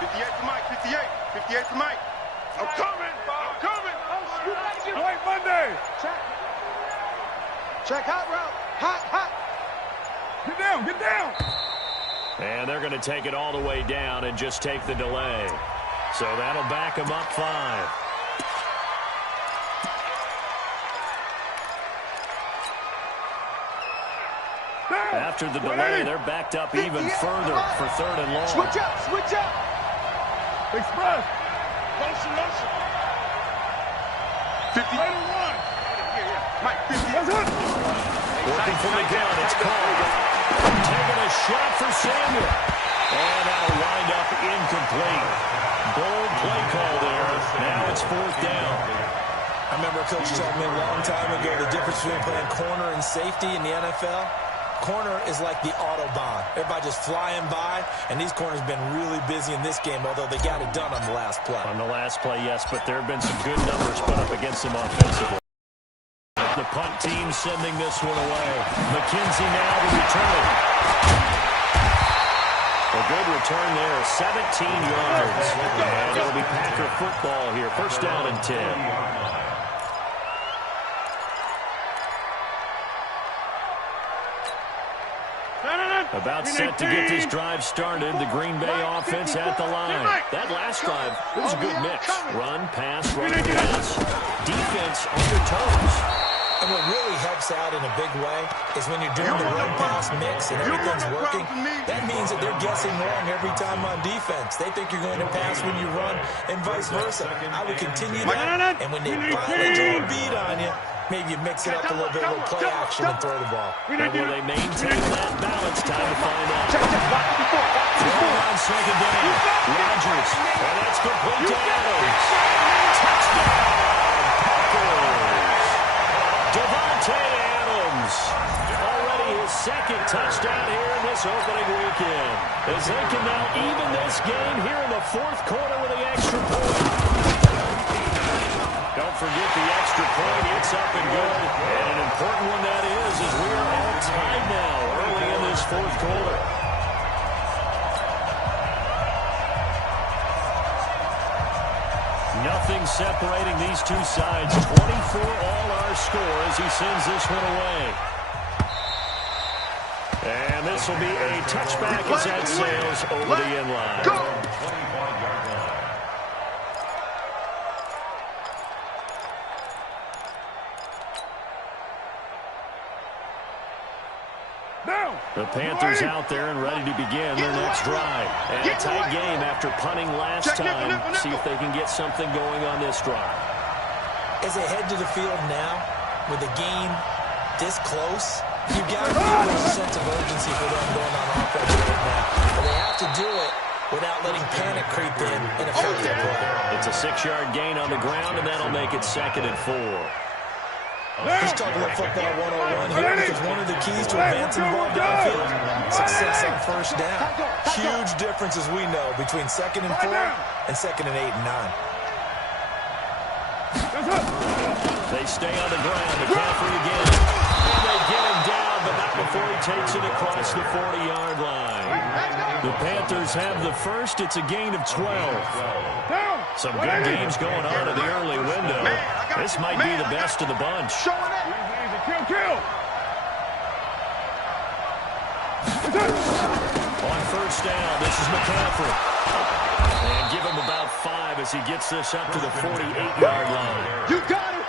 58 for Mike, 58. 58 for Mike. I'm coming. All right, Monday. Check hot route. Hot. Get down. And they're going to take it all the way down and just take the delay. So that'll back them up 5. After the delay, they're backed up even further for 3rd and long. Switch up. Express. Motion. 50. Later one. Yeah. Mike, 50. That's it. Working from the gun, it's called. Taking a shot for Samuel. And that'll wind up incomplete. Bold play call there. Now it's 4th down. I remember a coach told me a long time ago the difference between playing corner and safety in the NFL. Corner is like the Autobahn. Everybody just flying by, and these corners have been really busy in this game, although they got it done on the last play. On the last play, yes, but there have been some good numbers put up against them offensively. The punt team sending this one away. McKenzie now to return. A good return there, 17 yards. And it'll be Packer football here. 1st down and 10. About set to get this drive started. The Green Bay offense at the line. That last drive, it was a good mix. Run, pass, run, pass. Defense on their toes. And what really helps out in a big way is when you're doing the run-pass mix and everything's working, that means that they're guessing wrong every time on defense. They think you're going to pass when you run and vice versa. I would continue that, and when they finally draw a beat on you, maybe you mix it up a little bit with play action and throw the ball. And will they maintain that balance? Time to find out. Throwing on 2nd down. Rodgers. And that's complete to Adams. Touchdown, Packers. Devontae Adams. Already his 2nd touchdown here in this opening weekend. As they can now even this game here in the 4th quarter with the extra point. Don't forget the extra point. It's up and good. And an important one that is, as we are all tied now early in this 4th quarter. Nothing separating these two sides. 24 all our score as he sends this one away. And this will be a touchback as that sails over the end line. Go! The Panthers out there and ready to begin their next drive. And a tight game after punting last time. See if they can get something going on this drive. As they head to the field now, with the game this close, you've got to feel there's a sense of urgency for them going on offense right now. But they have to do it without letting panic creep in and affect their play. It's a 6-yard gain on the ground, and that'll make it 2nd and 4. Let's talk about football 101 here, because one of the keys to advancing the ball downfield, success on 1st down. Huge differences we know between 2nd and 4 and 2nd and 8 and 9. They stay on the ground. McCaffrey again. And they get him down, but not before he takes it across the 40-yard line. The Panthers have the first. It's a gain of 12. Some good games going on in the early window. This might be the best of the bunch. Kill. On 1st down, this is McCaffrey. And give him about 5 as he gets this up to the 48-yard line. You got it.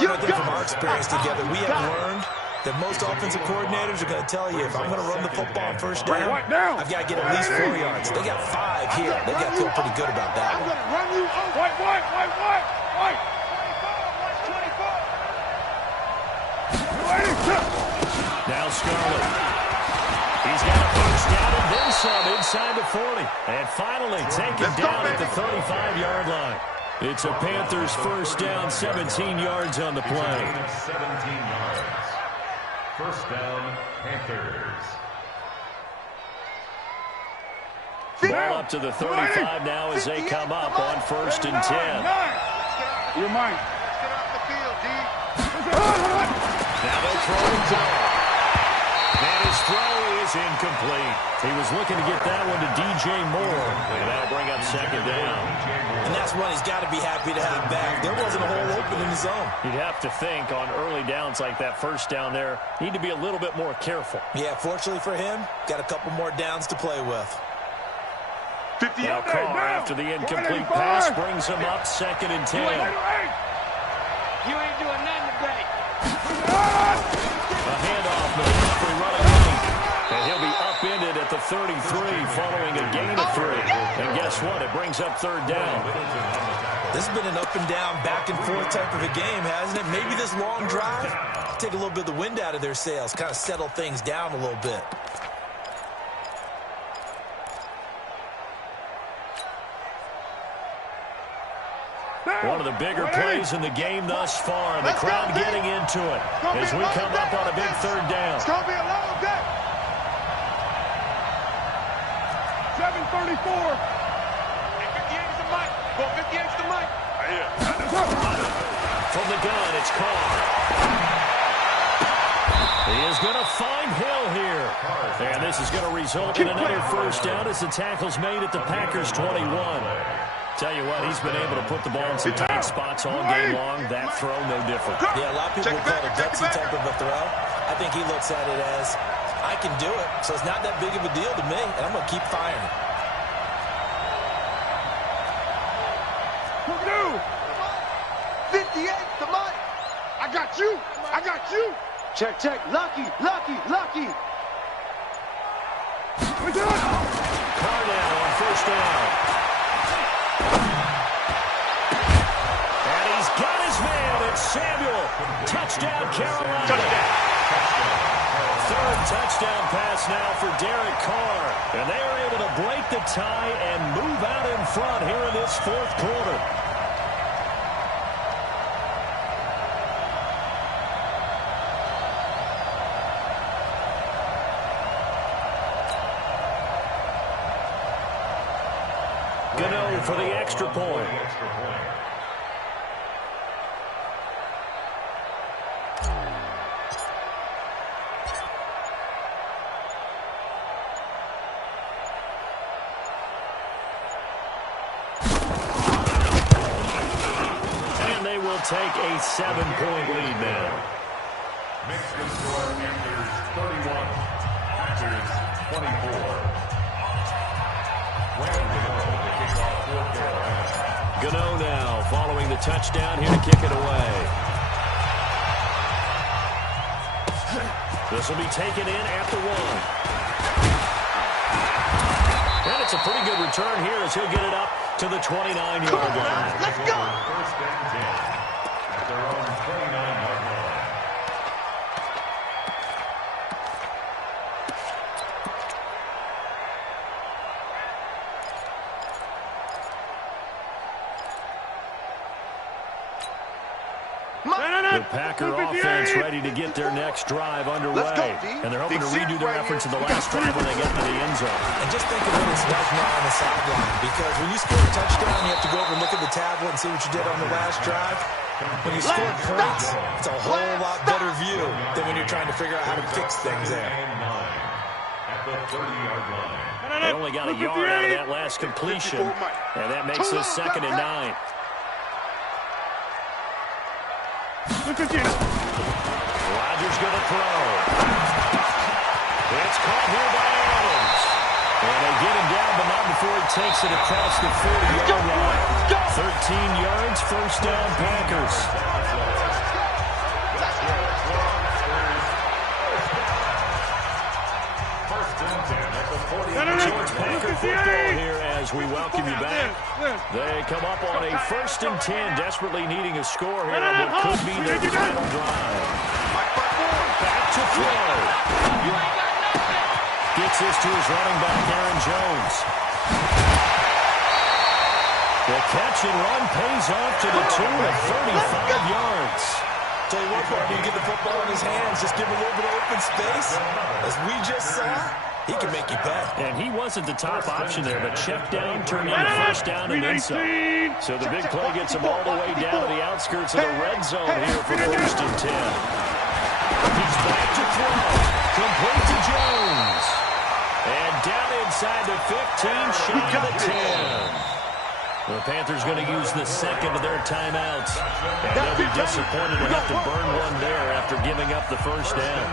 You got from our experience together, we have learned that most offensive coordinators are going to tell you, if I'm going to run the football on 1st down, I've got to get at least 4 yards. They got 5 here. They've got to feel pretty good about that. I'm going to run you over. White. 24. Now Scarlett. He's got a 1st down and then some inside the 40. And finally taken down at the 35-yard line. It's a Panthers 1st down, 17 yards on the play. 17 yards. 1st down, Panthers. Ball up to the 35 now as they come up on 1st and 10. You're mine. Get off the field, D. Now they'll throw the ball. And his throw is incomplete. He was looking to get that one to DJ Moore. And that'll bring up 2nd down. And that's one he's got to be happy to have back. There wasn't a hole open in the zone. You'd have to think on early downs like that 1st down there, need to be a little bit more careful. Yeah, fortunately for him, got a couple more downs to play with. 50 Now Carr, after the incomplete pass, brings him up 2nd and 10. You ain't doing nothing today. A handoff, McCaffrey running late. And he'll be upended at the 33 following a gain of 3. And guess what? It brings up 3rd down. This has been an up and down, back and forth type of a game, hasn't it? Maybe this long drive take a little bit of the wind out of their sails, kind of settle things down a little bit. One of the bigger plays in the game thus far, and the crowd getting into it as we come up on a big third down. It's going to be a long day. 7:34. Hey, 58's the mic. Go 58's the mic. From the gun, it's Carr. He is going to find Hill here. And this is going to result in another first down as the tackle's made at the Packers' 21. Tell you what, he's been able to put the ball in some tight spots all game long. That throw, no different. Yeah, a lot of people would call it a gutsy type of a throw. I think he looks at it as, I can do it, so it's not that big of a deal to me, and I'm going to keep firing. Purdue. 58, the mic. I got you. I got you. Check, check. Lucky, lucky, lucky. We're done. Carr now on first down. And he's got his man. It's Samuel. Touchdown, Carolina. Third touchdown pass now for Derek Carr. And they are able to break the tie and move out in front here in this fourth quarter. Gano for the extra point. And they will take a 7-point lead now. Michigan score Panthers 31, Packers 24. Gano now following the touchdown here to kick it away. This will be taken in at the 1. And it's a pretty good return here as he'll get it up to the 29-yard line. Let's go. First and 10 at their own 29-yard line. The Packer offense ready to get their next drive underway. And they're hoping to redo their efforts in the last drive when they get to the end zone. And just think of what it's like now on the sideline, because when you score a touchdown, you have to go over and look at the tablet and see what you did on the last drive. When you score points, it's a whole lot better view than when you're trying to figure out how to fix things there. At the 30-yard line. They only got a yard out of that last completion, and that makes this 2nd and 9. Look at you. Rodgers going to throw. It's caught here by Adams. And they get him down, but not before he takes it across the 40-yard line. 13 yards, first down, Packers. So it's Packer football here as we welcome you back. They come up on a 1st and 10, desperately needing a score here on what could be their final drive. Back to throw. Gets this to his running back, Aaron Jones. The catch and run pays off to the tune of 35 yards. Tell you what, partner, you get the football in his hands, just give him a little bit of open space. As we just saw, he can make you pay. And he wasn't the top option there, but check down, turned into first down and then some. So the big play gets him all the way down to the outskirts of the red zone here for 1st and 10. He's back to throw. Complete to Jones. And down inside the 15, shy of the 10. The Panthers going to use the 2nd of their timeouts. And they'll be disappointed to have to burn one there after giving up the first down.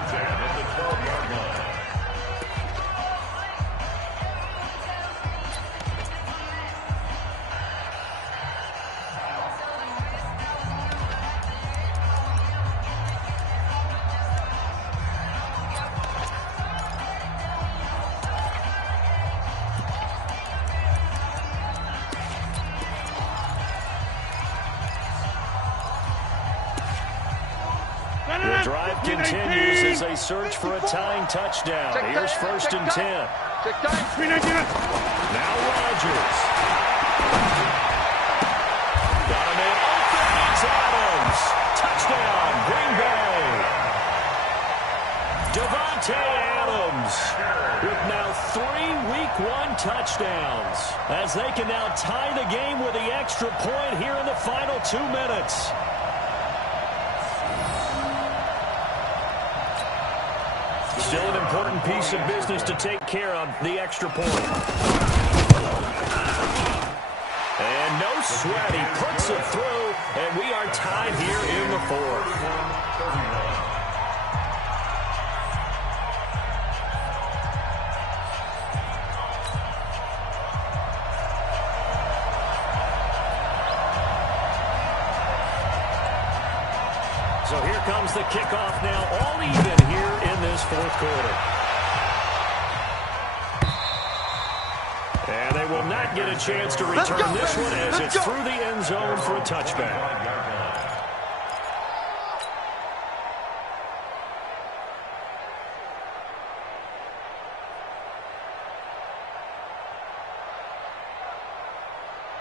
drive continues as they search for a tying touchdown. Here's 1st and 10. Now Rodgers. Got him in open. It's Adams. Touchdown, Green Bay. Devontae Adams with now 3 Week 1 touchdowns as they can now tie the game with the extra point here in the final 2 minutes. Still an important piece of business to take care of, the extra point. And no sweat, he puts it through, and we are tied here in the 4th. So here comes the kickoff now, all even here in this 4th quarter. And they will not get a chance to return this one as it's through the end zone for a touchback.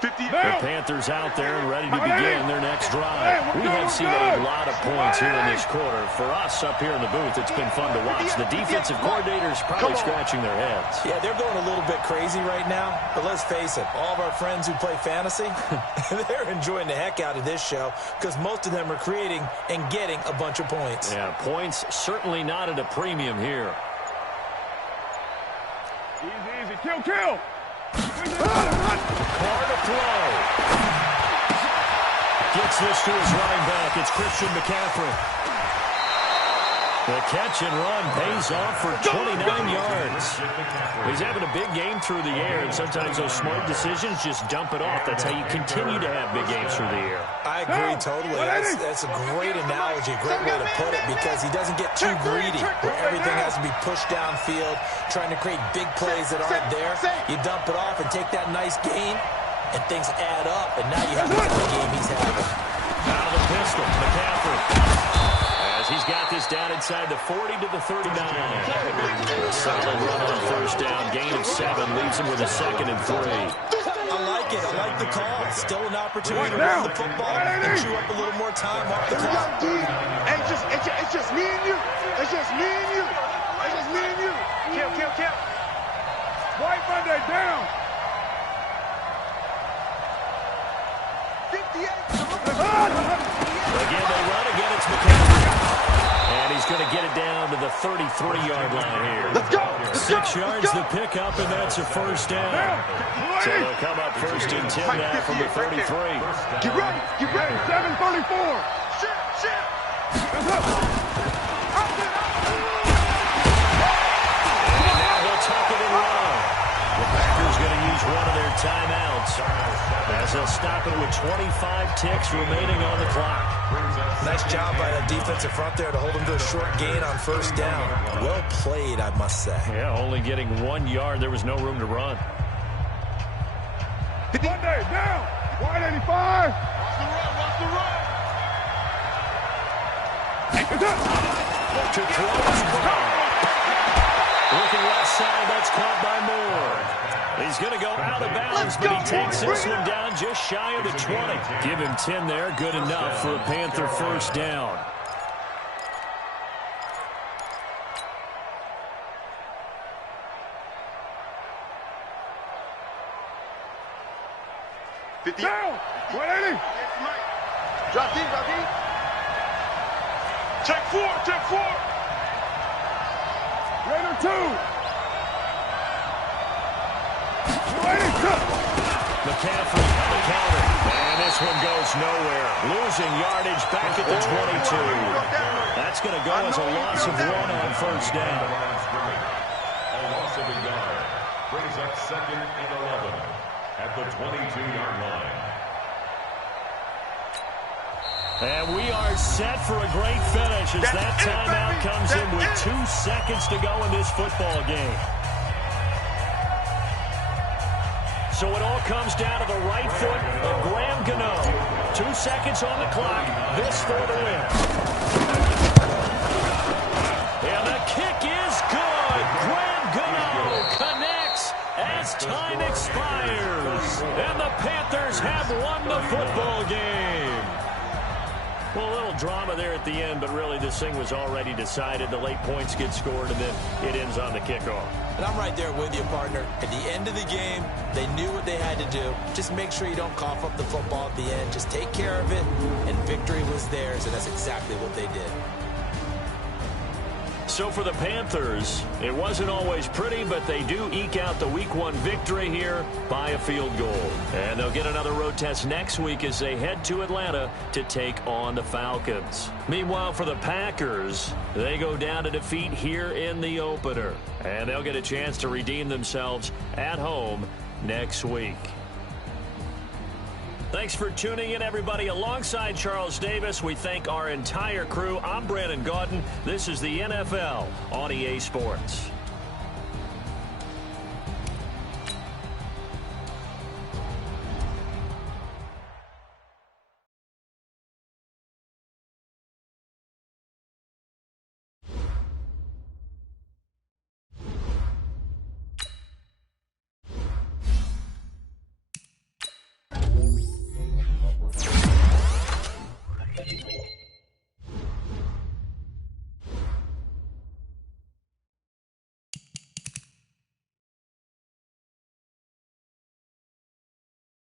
The Panthers out there and ready to begin their next drive. We have seen a lot of points here in this quarter. For us up here in the booth, it's been fun to watch. The defensive coordinators probably scratching their heads. Yeah, they're going a little bit crazy right now. But let's face it, all of our friends who play fantasy, they're enjoying the heck out of this show because most of them are creating and getting a bunch of points. Yeah, points certainly not at a premium here. Easy, kill. Carr to throw. Gets this to his running back. It's Christian McCaffrey. The catch and run pays off for 29 yards. He's having a big game through the air, and sometimes those smart decisions just dump it off. That's how you continue to have big games through the air. I agree totally. That's a great analogy, a great way to put it, because he doesn't get too greedy where everything has to be pushed downfield, trying to create big plays that aren't there. You dump it off and take that nice gain, and things add up, and now you have the kind of game he's having. Out of the pistol, McCaffrey. As he's got this down inside the 40 to the 39. A solid run on 1st down. Gain of 7 leaves him with a 2nd and 3. I like it. I like the call. Still an opportunity to run the football and chew up a little more time off the clock. It's just me and you. It's just me and you. It's just me and you. Kill. White Monday down. 58. Again, they run again. It's McCaffrey. And he's going to get it down to the 33-yard line here. Let's go. 6 yards the pickup, and that's a 1st down. So they'll come up 1st and 10 now from the 33. Get ready. 7:34. Shit. And now they'll tuck it and run. The Packers going to use one of their timeouts as they'll stop it with 25 ticks remaining on the clock. Nice job by that defensive front there to hold him to a short gain on 1st down. Well played, I must say. Yeah, only getting 1 yard. There was no room to run. Monday down. 185. Watch the run. To throw is caught. Looking left side, that's caught by Moore. He's going to go out of bounds, but he takes this one down just shy of the 20. Give him 10 there, good enough for a Panther 1st down. Down. 180. Drop deep. Check four. Raider 2. 280. McCaffrey on the counter. And this one goes nowhere. Losing yardage back at the 22. That's going to go as a loss of 1 on 1st down. A loss of a yard brings up 2nd and 11 at the 22-yard line. And we are set for a great finish as that timeout comes in with 2 seconds to go in this football game. So it all comes down to the right foot of Graham Gano. 2 seconds on the clock. This for the win. Time expires, and the Panthers have won the football game. Well, a little drama there at the end, but really this thing was already decided. The late points get scored, and then it ends on the kickoff. And I'm right there with you, partner. At the end of the game, they knew what they had to do. Just make sure you don't cough up the football at the end. Just take care of it, and victory was theirs, and that's exactly what they did. So for the Panthers, it wasn't always pretty, but they do eke out the Week 1 victory here by a field goal. And they'll get another road test next week as they head to Atlanta to take on the Falcons. Meanwhile, for the Packers, they go down to defeat here in the opener. And they'll get a chance to redeem themselves at home next week. Thanks for tuning in, everybody. Alongside Charles Davis, we thank our entire crew. I'm Brandon Gaudin. This is the NFL on EA Sports.